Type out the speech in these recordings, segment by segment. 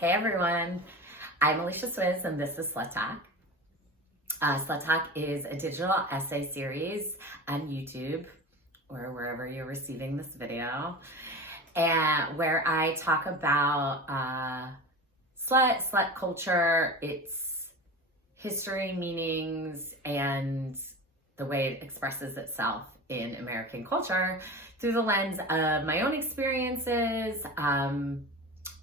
Hey everyone, I'm Alicia Swizz and this is Slut Talk. Slut Talk is a digital essay series on YouTube or wherever you're receiving this video, and where I talk about slut culture, its history, meanings, and the way it expresses itself in American culture through the lens of my own experiences,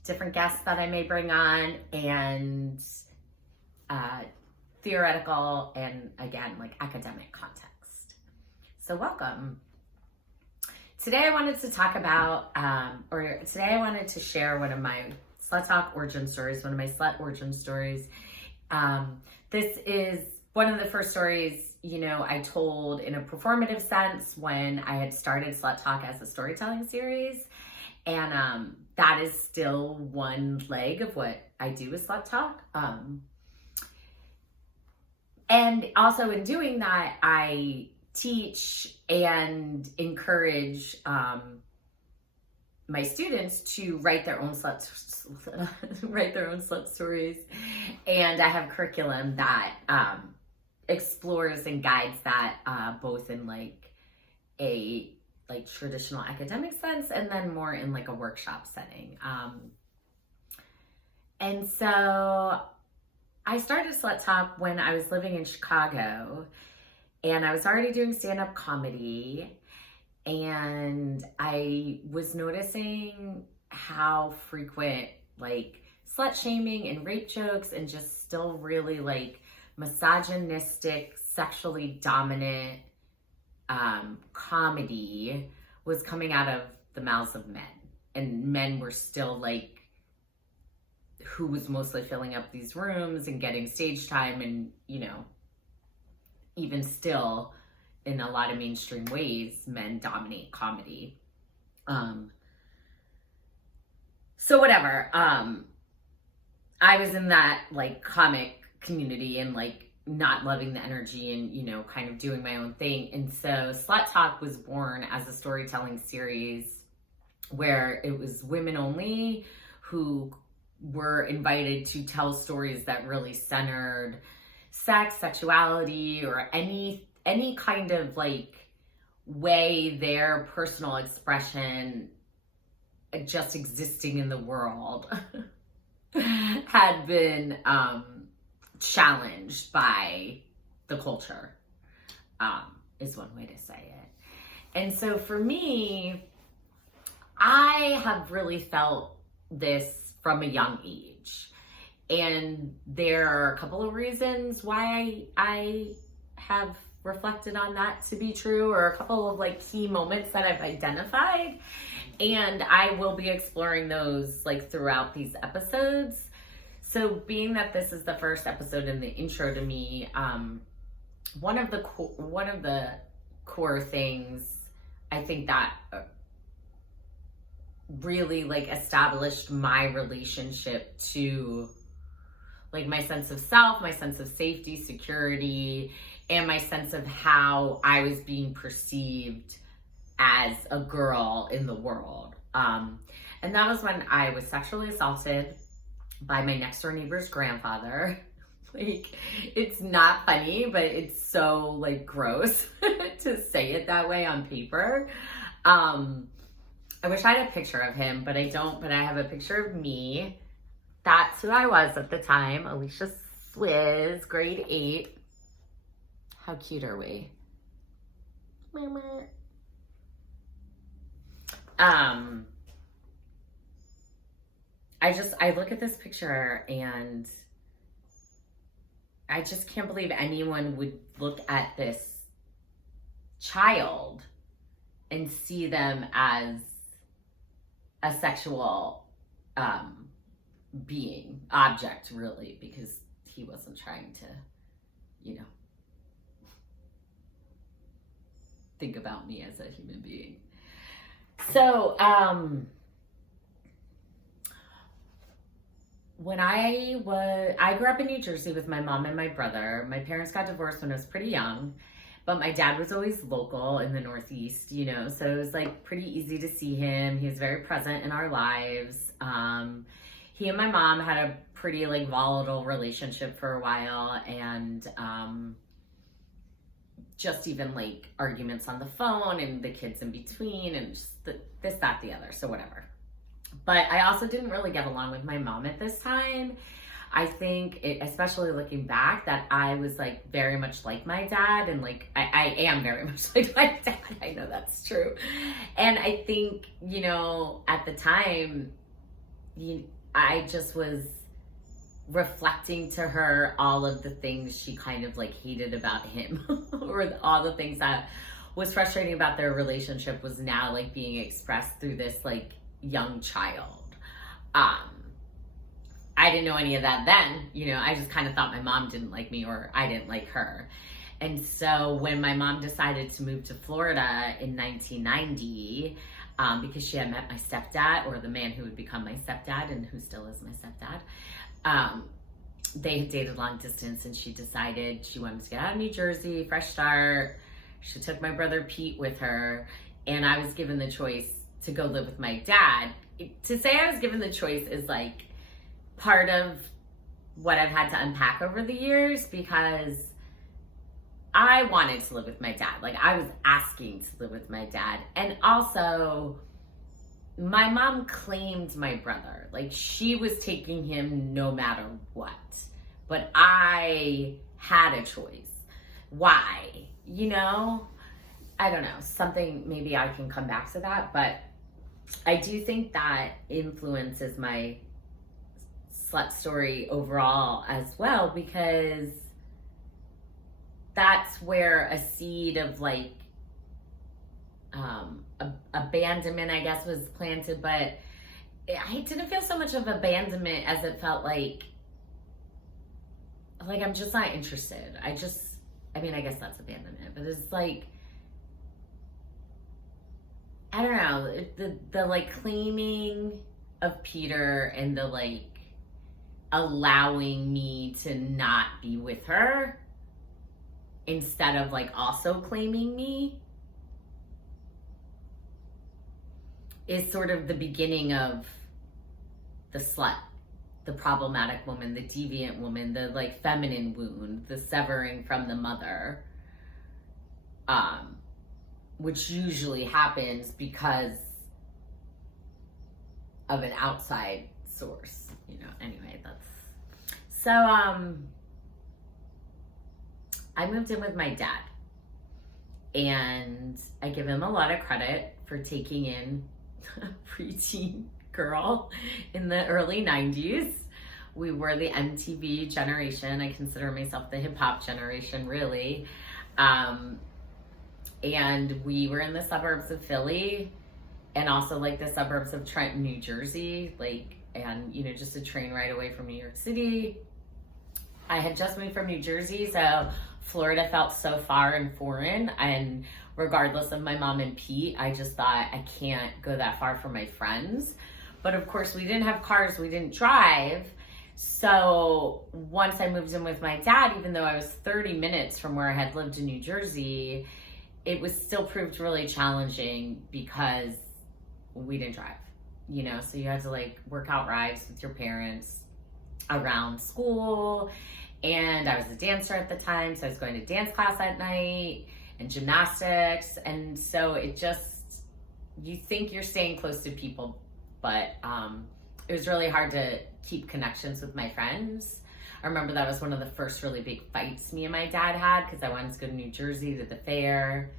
different guests that I may bring on, and theoretical and, again, like academic context. So welcome. Today I wanted to talk about, today I wanted to share one of my Slut Talk origin stories, one of my slut origin stories. This is one of the first stories, I told in a performative sense when I had started Slut Talk as a storytelling series. And that is still one leg of what I do with Slut Talk. And also in doing that, I teach and encourage my students to write their own slut stories. And I have curriculum that explores and guides that both in a traditional academic sense and then more in a workshop setting. And so I started Slut Talk when I was living in Chicago, and I was already doing stand-up comedy, and I was noticing how frequent slut shaming and rape jokes and just still really misogynistic, sexually dominant comedy was coming out of the mouths of men, and men were still who was mostly filling up these rooms and getting stage time, and even still in a lot of mainstream ways men dominate comedy. So whatever, I was in that comic community and not loving the energy and, kind of doing my own thing. And so Slut Talk was born as a storytelling series where it was women only who were invited to tell stories that really centered sex, sexuality, or any kind of way their personal expression just existing in the world had been challenged by the culture, is one way to say it. And so for me, I have really felt this from a young age. And there are a couple of reasons why I have reflected on that to be true, or a couple of key moments that I've identified. And I will be exploring those throughout these episodes. So being that this is the first episode in the intro to me, one of the core things I think that really established my relationship to my sense of self, my sense of safety, security, and my sense of how I was being perceived as a girl in the world. And that was when I was sexually assaulted by my next door neighbor's grandfather. It's not funny, but it's so gross to say it that way on paper. I wish I had a picture of him, but I don't, but I have a picture of me. That's who I was at the time, Alicia Swizz, grade 8. How cute are we? I look at this picture and I just can't believe anyone would look at this child and see them as a sexual being, object, really, because he wasn't trying to, think about me as a human being. So, when I grew up in New Jersey with my mom and my brother. My parents got divorced when I was pretty young, but my dad was always local in the Northeast, so it was pretty easy to see him. He was very present in our lives. he and my mom had a pretty like volatile relationship for a while, and just even like arguments on the phone and the kids in between and just this, that, the other. So whatever. But I also didn't really get along with my mom at this time. I think, especially looking back, that I was like very much like my dad, and like I am very much like my dad. I know that's true. And I think, you know, at the time, I just was reflecting to her all of the things she kind of like hated about him or all the things that was frustrating about their relationship was now like being expressed through this like young child. I didn't know any of that then, you know. I just kind of thought my mom didn't like me or I didn't like her. And so when my mom decided to move to Florida in 1990, because she had met my stepdad, or the man who would become my stepdad and who still is my stepdad, they had dated long distance, and she decided she wanted to get out of New Jersey, fresh start. She took my brother Pete with her, and I was given the choice to go live with my dad. To say I was given the choice is like part of what I've had to unpack over the years, because I wanted to live with my dad. Like, I was asking to live with my dad. And also, my mom claimed my brother. Like, she was taking him no matter what. But I had a choice. Why? You know? I don't know. Something, maybe I can come back to that. But I do think that influences my slut story overall as well, because that's where a seed of like abandonment, I guess, was planted. But I didn't feel so much of abandonment as it felt like I'm just not interested. I mean, I guess that's abandonment, but it's like, I don't know, the like claiming of Peter and the like allowing me to not be with her instead of like also claiming me is sort of the beginning of the slut, the problematic woman, the deviant woman, the like feminine wound, the severing from the mother, which usually happens because of an outside source, you know. Anyway, that's so I moved in with my dad, and I give him a lot of credit for taking in a preteen girl in the early 90s. We were the MTV generation. I consider myself the hip hop generation, really. And we were in the suburbs of Philly, and also like the suburbs of Trenton, New Jersey, like, and you know, just a train ride away from New York City. I had just moved from New Jersey, so Florida felt so far and foreign. And regardless of my mom and Pete, I just thought, I can't go that far for my friends. But of course, we didn't have cars, we didn't drive. So once I moved in with my dad, even though I was 30 minutes from where I had lived in New Jersey, it was still proved really challenging because we didn't drive, you know. So you had to like work out rides with your parents around school. And I was a dancer at the time, so I was going to dance class at night and gymnastics. And so it just, you think you're staying close to people, but it was really hard to keep connections with my friends. I remember that was one of the first really big fights me and my dad had, because I wanted to go to New Jersey to the fair,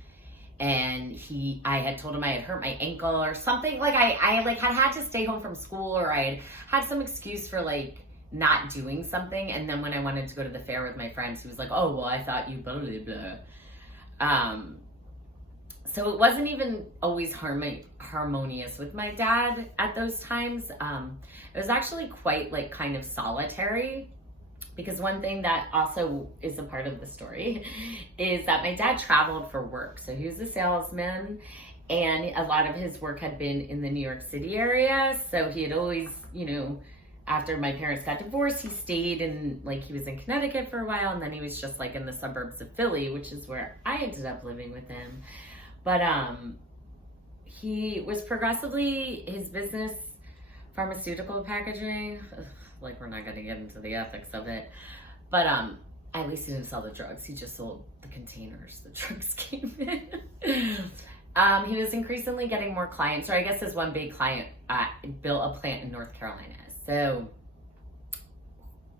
and I had told him I had hurt my ankle or something. Like I like had to stay home from school, or I had some excuse for like not doing something. And then when I wanted to go to the fair with my friends, he was like, "Oh, well, I thought you blah blah blah." So it wasn't even always harmonious with my dad at those times. It was actually quite like kind of solitary, because one thing that also is a part of the story is that my dad traveled for work. So he was a salesman, and a lot of his work had been in the New York City area. So he had always, you know, after my parents got divorced, he stayed in, like, he was in Connecticut for a while, and then he was just like in the suburbs of Philly, which is where I ended up living with him. But he was progressively, his business pharmaceutical packaging. Ugh, like, we're not going to get into the ethics of it. But at least he didn't sell the drugs. He just sold the containers the drugs came in. He was increasingly getting more clients. Or I guess his one big client built a plant in North Carolina. So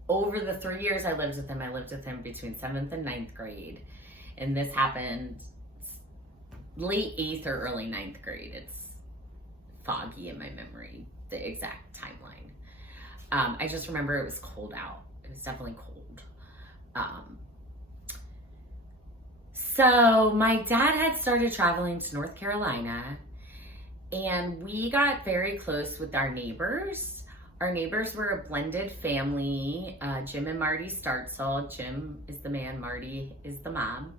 over the 3 years I lived with him between 7th and 9th grade. And this happened late 8th or early 9th grade. It's foggy in my memory, the exact timeline. I just remember it was cold out. It was definitely cold. So my dad had started traveling to North Carolina, and we got very close with our neighbors. Our neighbors were a blended family, Jim and Marty Startzel. Jim is the man, Marty is the mom.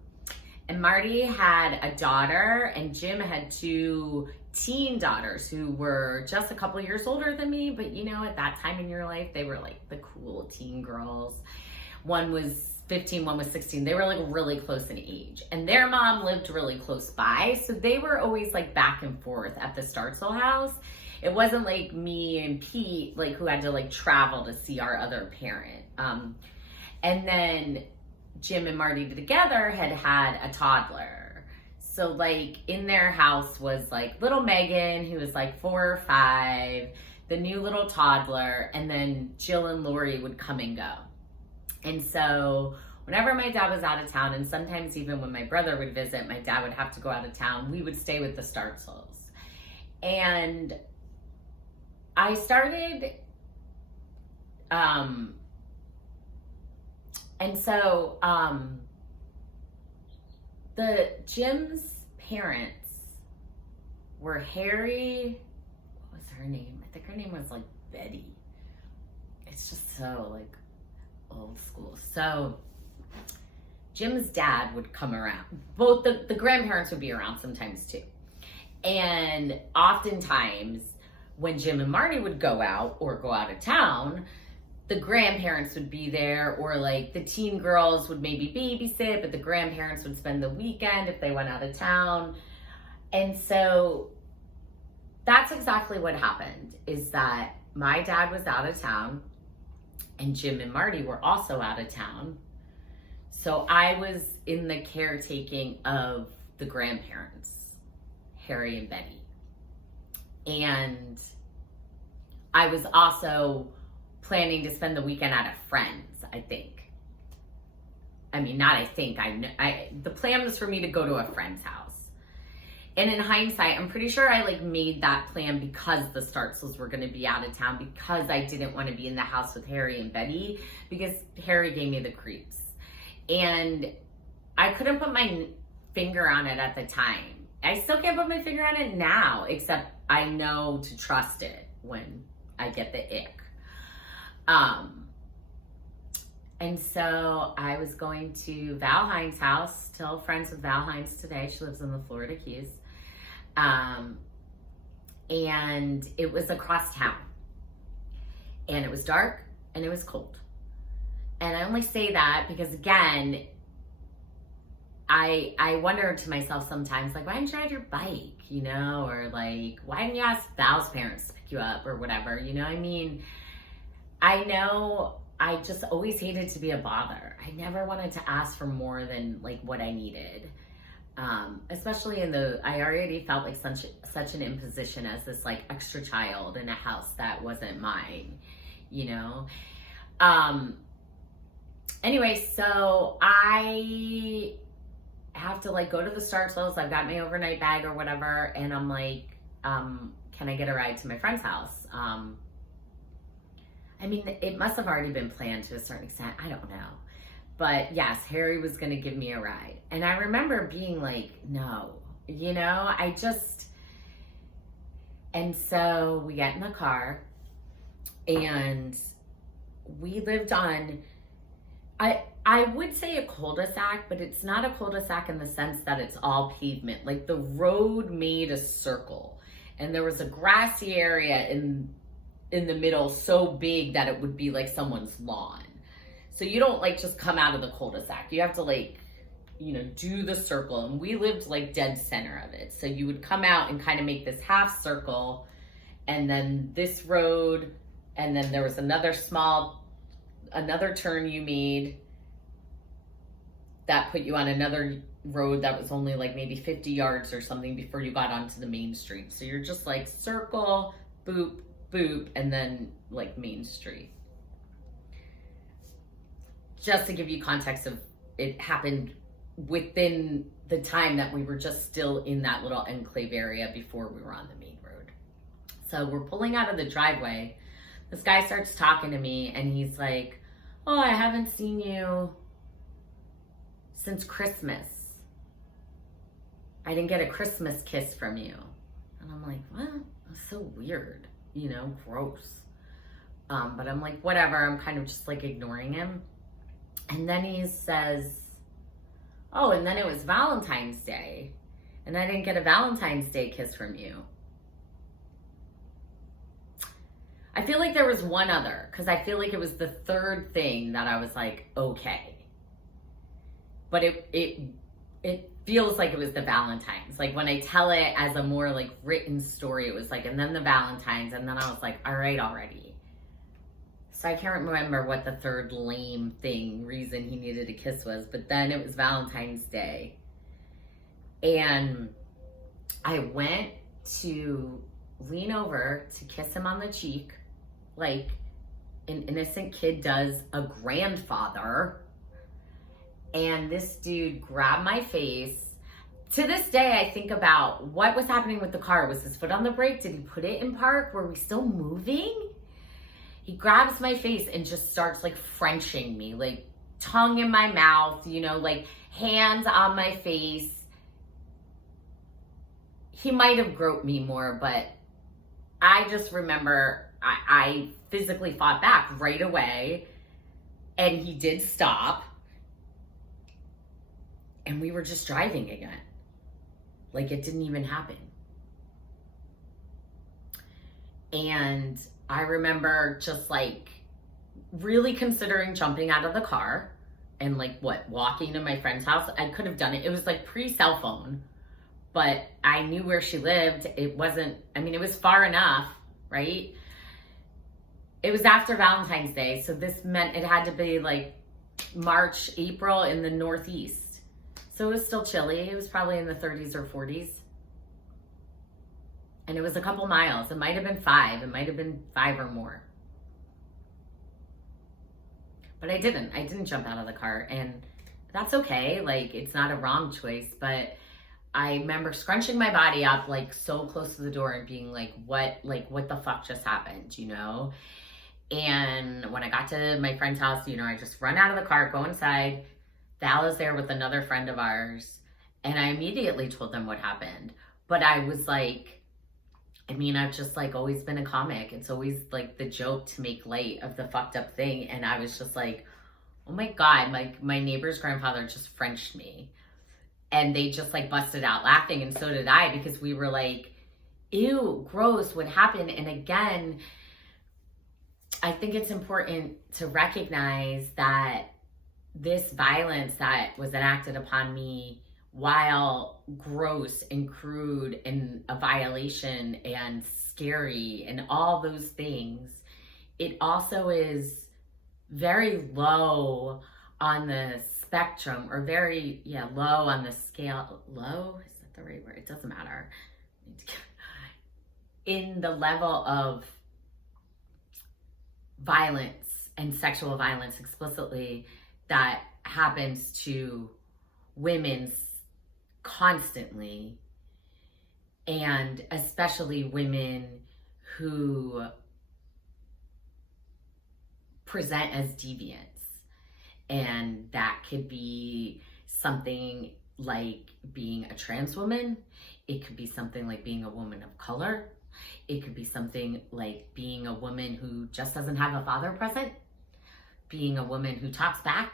And Marty had a daughter, and Jim had 2 teen daughters who were just a couple years older than me. But you know, at that time in your life, they were like the cool teen girls. One was 15, one was 16. They were like really close in age. And their mom lived really close by. So they were always like back and forth at the Startzel house. It wasn't like me and Pete, like, who had to like travel to see our other parent. And then Jim and Marty together had a toddler. So like in their house was like little Megan, who was like 4 or 5, the new little toddler, and then Jill and Lori would come and go. And so whenever my dad was out of town, and sometimes even when my brother would visit, my dad would have to go out of town, we would stay with the Startzels. And I started, the Jim's parents were Harry, what was her name? I think her name was like Betty. It's just so like old school. So Jim's dad would come around. Both the grandparents would be around sometimes too. And oftentimes when Jim and Marty would go out or go out of town, the grandparents would be there, or like the teen girls would maybe babysit, but the grandparents would spend the weekend if they went out of town. And so that's exactly what happened, is that my dad was out of town and Jim and Marty were also out of town. So I was in the caretaking of the grandparents, Harry and Betty. And I was also planning to spend the weekend at a friend's, I think. I mean, not I think, I know. The plan was for me to go to a friend's house. And in hindsight, I'm pretty sure I like made that plan because the Startzels were going to be out of town, because I didn't want to be in the house with Harry and Betty, because Harry gave me the creeps. And I couldn't put my finger on it at the time. I still can't put my finger on it now, except I know to trust it when I get the ick. And so I was going to Val Hines' house, still friends with Val Hines today. She lives in the Florida Keys. And it was across town. And it was dark and it was cold. And I only say that because, again, I wonder to myself sometimes, like, why didn't you ride your bike, you know? Or like, why didn't you ask Val's parents to pick you up or whatever, you know? I mean, I know I just always hated to be a bother. I never wanted to ask for more than like what I needed. Especially I already felt like such an imposition as this like extra child in a house that wasn't mine, you know? Anyway, so I have to like go to the Startzels. I've got my overnight bag or whatever. And I'm like, can I get a ride to my friend's house? I mean, it must have already been planned to a certain extent. I don't know. But yes, Harry was going to give me a ride. And I remember being like, no, you know, and so we get in the car and we lived on, I would say a cul-de-sac, but it's not a cul-de-sac in the sense that it's all pavement. Like the road made a circle and there was a grassy area in the middle so big that it would be like someone's lawn. So you don't like just come out of the cul-de-sac. You have to like, you know, do the circle. And we lived like dead center of it. So you would come out and kind of make this half circle and then this road, and then there was another turn you made that put you on another road that was only like maybe 50 yards or something before you got onto the main street. So you're just like circle, boop, boop, and then like main street. Just to give you context of it happened within the time that we were just still in that little enclave area before we were on the main road. So we're pulling out of the driveway. This guy starts talking to me and he's like, oh, I haven't seen you since Christmas. I didn't get a Christmas kiss from you. And I'm like, what? That's so weird, gross. But I'm like, whatever. I'm kind of just like ignoring him. And then he says, oh, and then it was Valentine's Day, and I didn't get a Valentine's Day kiss from you. I feel like there was one other, because I feel like it was the third thing that I was like, okay. But it feels like it was the Valentine's. Like when I tell it as a more like written story, it was like, and then the Valentine's, and then I was like, all right, already. So I can't remember what the third lame reason he needed a kiss was, but then it was Valentine's Day. And I went to lean over to kiss him on the cheek, like an innocent kid does a grandfather. And this dude grabbed my face. To this day, I think about what was happening with the car. Was his foot on the brake? Did he put it in park? Were we still moving? He grabs my face and just starts like Frenching me, like tongue in my mouth, like hands on my face. He might have groped me more, but I just remember I physically fought back right away, and he did stop, and we were just driving again. Like it didn't even happen. And I remember just like really considering jumping out of the car and like walking to my friend's house. I could have done it. It was like pre-cell phone, but I knew where she lived. It was far enough, right? It was after Valentine's Day. So this meant it had to be like March, April in the Northeast. So it was still chilly. It was probably in the 30s or 40s. And it was a couple miles. It might have been 5. It might have been 5 or more. But I didn't jump out of the car. And that's okay. Like, it's not a wrong choice. But I remember scrunching my body up, like, so close to the door and being like, what the fuck just happened, And when I got to my friend's house, I just run out of the car, go inside. Val is there with another friend of ours. And I immediately told them what happened. But I was like, I've just like always been a comic. It's always like the joke to make light of the fucked up thing. And I was just like, oh my God, like my neighbor's grandfather just Frenched me. And they just like busted out laughing. And so did I, because we were like, ew, gross, what happened? And again, I think it's important to recognize that this violence that was enacted upon me, while gross and crude and a violation and scary and all those things, it also is very low on the spectrum, or very, low on the scale. Low? Is that the right word? It doesn't matter. In the level of violence and sexual violence explicitly that happens to women constantly, and especially women who present as deviants. And that could be something like being a trans woman. It could be something like being a woman of color. It could be something like being a woman who just doesn't have a father present, being a woman who talks back.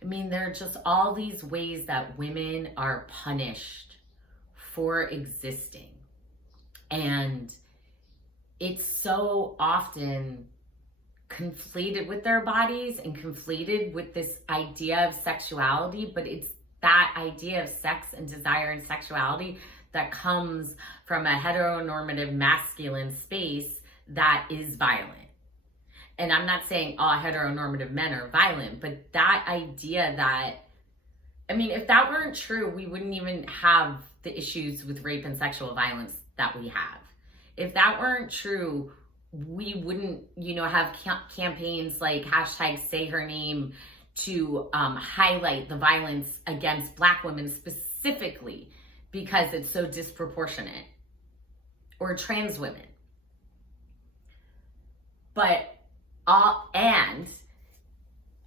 There are just all these ways that women are punished for existing. And it's so often conflated with their bodies and conflated with this idea of sexuality, but it's that idea of sex and desire and sexuality that comes from a heteronormative masculine space that is violent. And I'm not saying all heteronormative men are violent, but that idea that, I mean, if that weren't true, we wouldn't even have the issues with rape and sexual violence that we have. If that weren't true, we wouldn't, have campaigns like hashtag say her name to highlight the violence against Black women specifically because it's so disproportionate, or trans women. But, and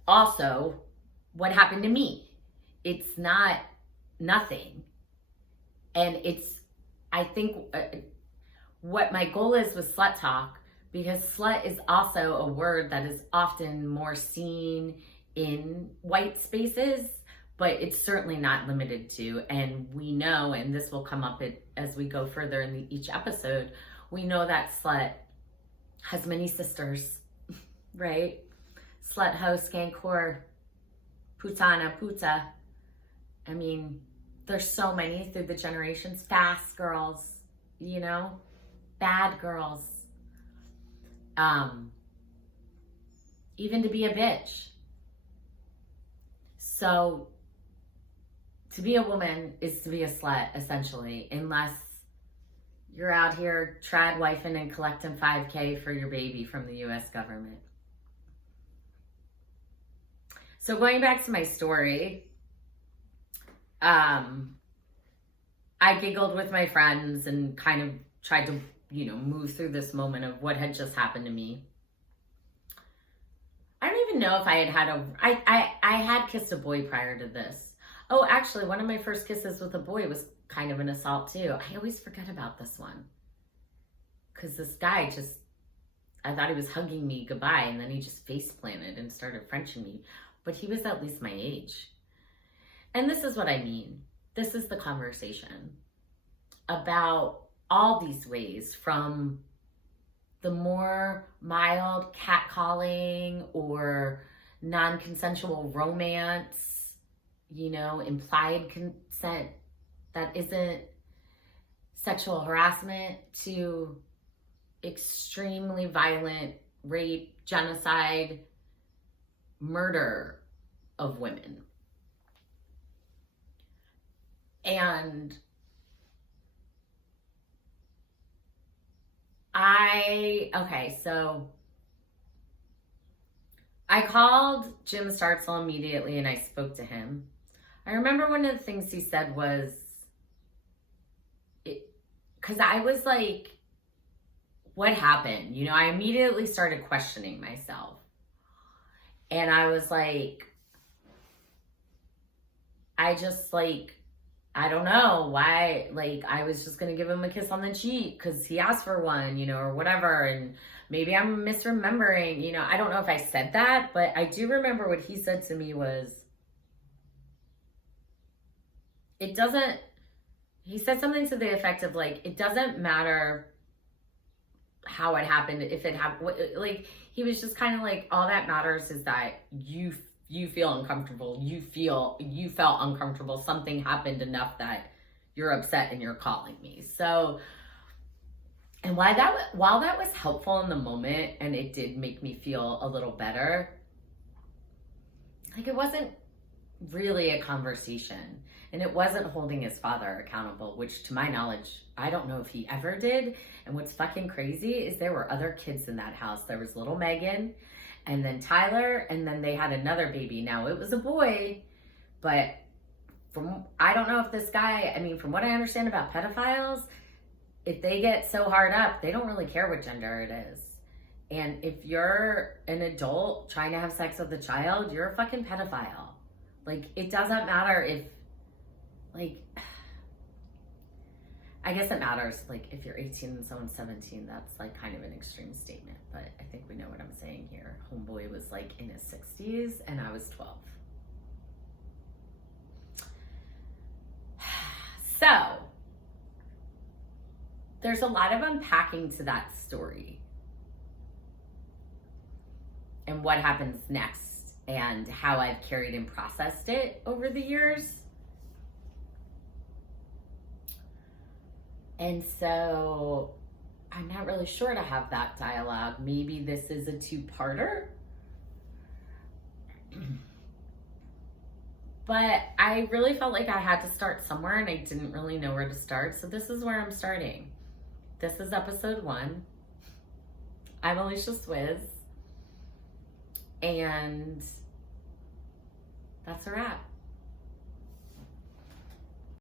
also what happened to me. It's not nothing. And I think what my goal is with slut talk, because slut is also a word that is often more seen in white spaces, but it's certainly not limited to. And we know, and this will come up as we go further in each episode, we know that slut has many sisters, right? Slut, hoe, skank, whore, putana, puta. I mean, there's so many through the generations. Fast girls, bad girls. Even to be a bitch. So to be a woman is to be a slut, essentially, unless you're out here trad wifing and collecting $5,000 for your baby from the US government. So going back to my story, I giggled with my friends and kind of tried to, move through this moment of what had just happened to me. I don't even know if I had kissed a boy prior to this. Oh, actually, one of my first kisses with a boy was kind of an assault too. I always forget about this one. Because this guy I thought he was hugging me goodbye, and then he just face planted and started Frenching me. But he was at least my age. And this is what I mean. This is the conversation about all these ways, from the more mild catcalling or non-consensual romance, implied consent that isn't sexual harassment, to extremely violent rape, genocide, murder of women. And so I called Jim Startzel immediately and I spoke to him. I remember one of the things he said was, because I was like, what happened? I immediately started questioning myself. And I was like, I don't know why, I was just going to give him a kiss on the cheek because he asked for one, or whatever. And maybe I'm misremembering, I don't know if I said that, but I do remember what he said to me was, he said something to the effect of it doesn't matter how it happened, if it happened, he was just kind of all that matters is that you feel uncomfortable. You felt uncomfortable. Something happened enough that you're upset and you're calling me. So, and while that was helpful in the moment and it did make me feel a little better, it wasn't really a conversation, and it wasn't holding his father accountable, which to my knowledge, I don't know if he ever did. And what's fucking crazy is there were other kids in that house. There was little Megan, and then Tyler, and then they had another baby. Now, it was a boy, but I don't know if this guy, from what I understand about pedophiles, if they get so hard up, they don't really care what gender it is. And if you're an adult trying to have sex with a child, you're a fucking pedophile. It doesn't matter if, I guess it matters, if you're 18 and someone's 17, that's, kind of an extreme statement. But I think we know what I'm saying here. Homeboy was, in his 60s, and I was 12. So, there's a lot of unpacking to that story. And what happens next, and how I've carried and processed it over the years. And so I'm not really sure to have that dialogue. Maybe this is a two-parter. But I really felt like I had to start somewhere and I didn't really know where to start. So this is where I'm starting. This is episode 1. I'm Alicia Swizz. And that's a wrap.